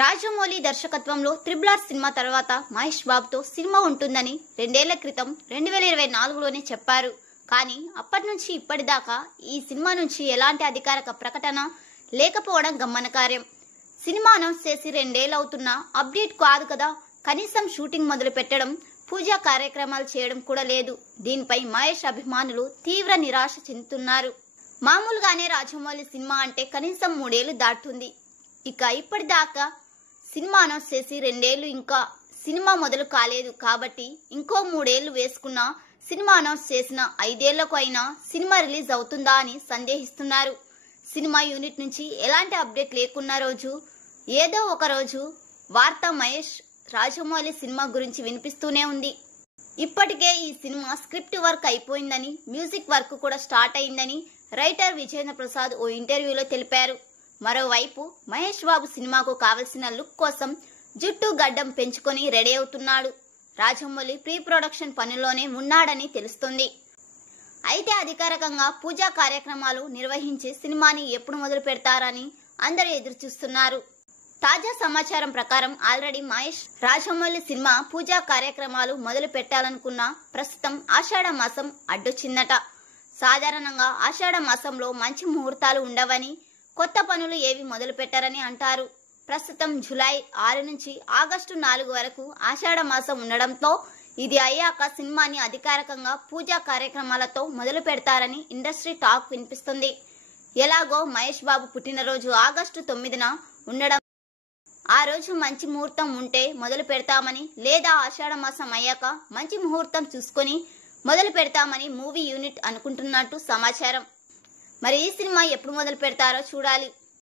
రాజమౌళి దర్శకత్వంలో triple cinema తర్వాత మహేష్ బాబుతో సినిమా ఉంటుందని 2 ఏళ్ల క్రితం 2024లోనే చెప్పారు. కానీ అప్పటి నుంచి ఇప్పటిదాకా ఈ సినిమా నుంచి ఎలాంటి అధికారిక ప్రకటన లేకపోవడం గమనార్హం. సినిమా అనౌన్స్ చేసి 2 ఏళ్లు అవుతున్నా అప్డేట్ కాదు కదా, కనీసం షూటింగ్ మొదలు పెట్టడం, పూజా కార్యక్రమాలు చేయడం కూడా లేదు. దీనిపై మహేష్ అభిమానులు తీవ్ర నిరాశ చెందుతున్నారు. మామూలుగానే రాజమౌళి సినిమా అంటే కనీసం 3 ఏళ్లు దాటుతుంది. ఇక ఇప్పటిదాకా సినిమా అనౌన్స్ చేసి 2 ఏళ్లు ఇంకా సినిమా మొదలు కాలేదు. కాబట్టి ఇంకో 3 ఏళ్లు వేసుకున్న సినిమా అనౌన్స్ చేసిన 5 ఏళ్లకు అయినా సినిమా రిలీజ్ అవుతుందా అని సందేహిస్తున్నారు. సినిమా యూనిట్ నుంచి ఎలాంటి అప్డేట్ లేకున్న రోజు ఏదో ఒక రోజు వార్త మహేష్ రాజమౌళి సినిమా గురించి వినిపిస్తూనే ఉంది. ఇప్పటికే ఈ సినిమా స్క్రిప్ట్ వర్క్ అయిపోయిందని, మ్యూజిక్ వర్క్ కూడా స్టార్ట్ అయిందని రైటర్ విజేంద్ర ప్రసాద్ ఓ ఇంటర్వ్యూలో తెలిపారు. మరోవైపు మహేష్ బాబు సినిమాకు కావలసిన లుక్ కోసం జుట్టు గడ్డం పెంచుకొని రెడీ అవుతున్నాడు. రాజమౌళి ప్రీ ప్రొడక్షన్ పనిలోనే ఉన్నాడని తెలుస్తుంది. అయితే అధికారికంగా పూజా కార్యక్రమాలు నిర్వహించి సినిమాని ఎప్పుడు మొదలు పెడతారని అందరూ ఎదురు చూస్తున్నారు. తాజా సమాచారం ప్రకారం ఆల్రెడీ మహేష్ రాజమౌళి సినిమా పూజా కార్యక్రమాలు మొదలు పెట్టాలనుకున్న ప్రస్తుతం ఆషాఢ మాసం అడ్డొచ్చిందట. సాధారణంగా ఆషాఢ మాసంలో మంచి ముహూర్తాలు ఉండవని, కొత్త పనులు ఏవి మొదలు పెట్టారని అంటారు. ప్రస్తుతం జూలై 6 నుంచి ఆగస్టు 4 వరకు ఆషాఢ మాసం ఉండడంతో ఇది అయ్యాక సినిమాని అధికారికంగా పూజా కార్యక్రమాలతో మొదలు పెడతారని ఇండస్ట్రీ టాక్ వినిపిస్తుంది. ఎలాగో మహేష్ బాబు పుట్టినరోజు ఆగస్టు 9న ఉండడం, ఆ రోజు మంచి ముహూర్తం ఉంటే మొదలు పెడతామని, లేదా ఆషాఢ మాసం అయ్యాక మంచి ముహూర్తం చూసుకొని మొదలు పెడతామని మూవీ యూనిట్ అనుకుంటున్నట్టు సమాచారం. మరి ఈ సినిమా ఎప్పుడు మొదలు పెడతారో చూడాలి.